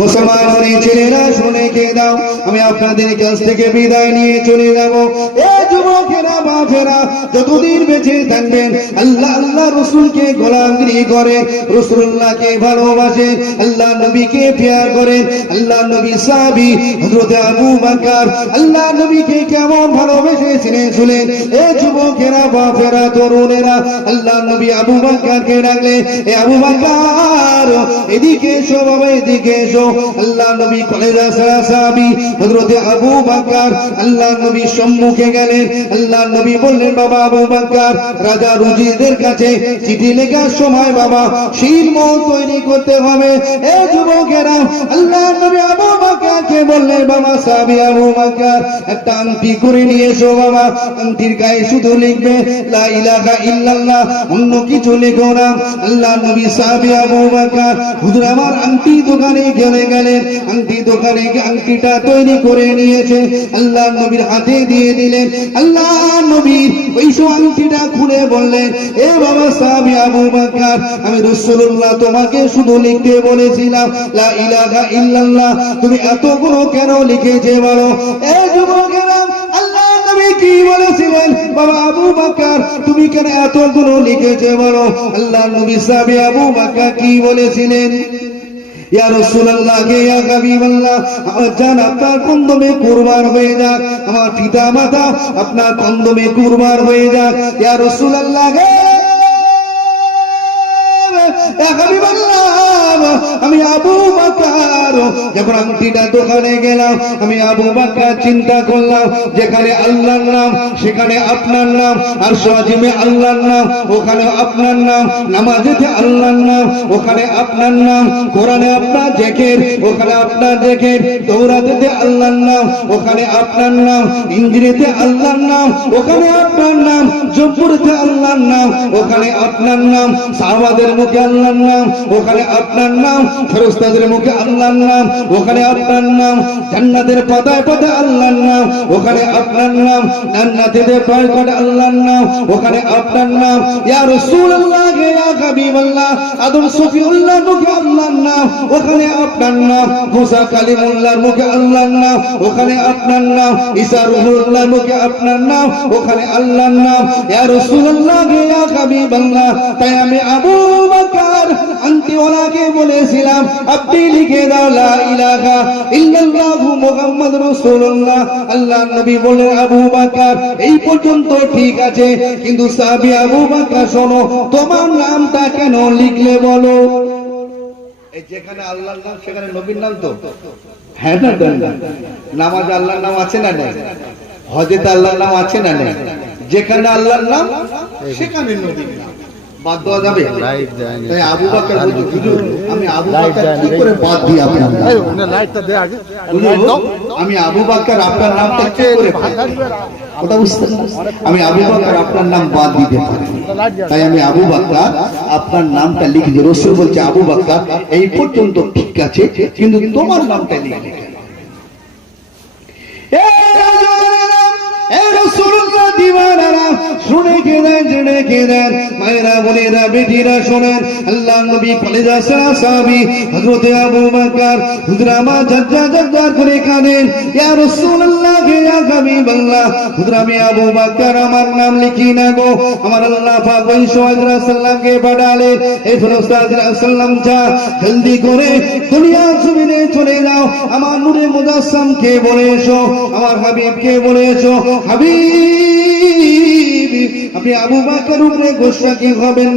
মুসলমান ছেলেরা শুনে কে দাও, আমি আপনাদের কাছ থেকে বিদায় নিয়ে চলে যাব। এ যুবকেরা বাপেরা যতদিন বেঁচে থাকবেন আল্লাহ আল্লাহ রসুলকে গোলামগিরি করে, রসুল্লাহকে ভালোবাসে, আল্লাহ নবীকে প্যার করেন, আল্লাহ নবী সাহাবী হযরত আবু বকর আল্লাহ নবীকে কেমন ভালোবেসেছিলেন শুনেন। এ যুবকেরা বাপেরা তরুণেরা আল্লাহ নবী আবু বকরকে ডাকলে, এ আবু বকর এদিকে এসো বাবা, এদিকে এসো। আল্লাহ নবী কলেজা সাহাবী হযরত আবু বকর আল্লাহ নবী সম্মুখে গেলেন। আল্লাহ নবী বললেন, বাবা আবু বকর, রাজা রুজিদের কাছে চিঠি লেখার সময় বাবা শিলমোহর তৈরি করতে হবে। এ যুবকেরা আল্লাহ নবী আবু বকরকে বললেন, বাবা সাহাবী আবু বকর একটা আংটি করে নিয়ে এসো বাবা, আংটির গায়ে শুধু লিখবে লা ইলাহা ইল্লাল্লাহ, অন্য কিছু লিখো না। আল্লাহ নবী সাহাবী আবু বকর হুজুর আমার আংটি দোকানে গেলেন, আংটি দোকানে আংটিটা তৈরি করে নিয়েছে, আল্লাহ নবীর হাতে দিয়ে দিলেন। আল্লাহ নবী ওই আংটিটা খুলে বললেন, এ বাবা সাহাবী আবু বকর, আমি রাসূলুল্লাহ তোমাকে শুধু লিখতে বলেছিলাম লা ইলাহা ইল্লাল্লাহ, তুমি এতগুলো কেন লিখেছে বলো? এ যুবকেরা আল্লাহ নবী কি বলেছিলেন, বাবা আবু বকর তুমি কেন এতগুলো লিখেছে বলো? আল্লাহ নবী সাহাবী আবু বকর কি বলেছিলেন, ইয়া রাসূলুল্লাহ ইয়া হাবিবাল্লাহ, আমার জান আপনার কদমে কুরবান হয়ে যাক, আমার পিতা মাতা আপনার কদমে কুরবান হয়ে যাক, ইয়া রাসূলুল্লাহ ইয়া হাবিবাল্লাহ। আমি আবু বকর যখন আংটিটা দোকানে গেলাম, আমি আবু বকর চিন্তা করলাম, যেখানে আল্লাহর নাম সেখানে আপনার নাম, আর সাজিমে আল্লাহর নাম ওখানে আপনার নাম, নামাজেতে আল্লাহর নাম ওখানে আপনার নাম, কোরআনে আপনার জিকির ওখানে আপনার জিকির, তাওরাতে আল্লাহর নাম ওখানে আপনার নাম, ইনজিলেতে আল্লাহর নাম ওখানে আপনার নাম, জবুরেতে আল্লাহর নাম ওখানে আপনার নাম, সাহাবাদের মুখে আল্লাহর নাম ওখানে আপনার নাম, ফেরেশতাদের মুখে আল্লাহর নাম ওখানে আপনার নাম, জান্নাতের পাতায় পাতায় আল্লাহর নাম ওখানে আপনার নাম, জান্নাতের পাতায় পাতায় আল্লাহর নাম ওখানে আপনার নাম, ইয়া রাসূলুল্লাহ ইয়া হাবিবাল্লাহ। আদম সফিউল্লাহর মুখে আল্লাহর নাম ওখানে আপনার নাম, মুসা কালিমুল্লাহর মুখে আল্লাহর নাম ওখানে আপনার নাম, ঈসা রূহুল্লাহর মুখে আপনার নাম ওখানে আল্লাহর নাম, ইয়া রাসূলুল্লাহ ইয়া হাবিবাল্লাহ। তাই আমি আবু বকর আংটিওয়ালাকে বলেছিলাম, আপনি লিখে দাও লা ইলাহা ইল্লাল্লাহু মুহাম্মাদুর রাসূলুল্লাহ। আল্লাহ নবী বললেন, আবু বকর এই পর্যন্ত ঠিক আছে, কিন্তু সাহাবী আবু বকর শোনো, তোমার নামটা কেন লিখলে বলো? এই যেখানে আল্লাহর নাম সেখানে নবীর নাম তো হ্যাঁ না, নামাজে আল্লাহর নাম আছে না নেই, হজেতে আল্লাহর নাম আছে না নেই, যেখানে আল্লাহর নাম সেখানে নবীর নাম বাদ দেওয়া যাবে? তাই আবু বকর বলছে, হুজুর আমি আবু বকর কি করে বাদ দিই আপনার নাম? আমি আবু বকর আপনার নামটা কি করে ওটা বুঝতে, আমি আবু বকর আপনার নাম বাদ দিতে পারি, তাই আমি আবু বকর আপনার নামটা লিখে, রাসূল বলছে আবু বকর এই পর্যন্ত ঠিক আছে, কিন্তু তোমার নামটা লিখে। শুনে কেদেন মায়েরা বোনেরা বেটিরা শোনেন, আল্লাহ নবী কলেজা সাহাবী হযরত আবু বকর হুজুর আমার জাজ্জার করে কাঁদেন, ইয়া রাসূলুল্লাহ ইয়া হাবিবাল্লাহ, হুজুর আমি আবু বকর আমার নাম লিখি না গো। আমার আল্লাহ পাক ওই সাল্লামকে পাঠালেন, এই ফেরেশতা সাল্লাম যা জলদি করে দুনিয়া জমিনে চলে যাও, আমার নূরে মুজাসসামকে বলে এসো, আমার হাবিবকে বলে এসো, হাবিব আপনি আবু বকর উপরে গোসা কি হবেন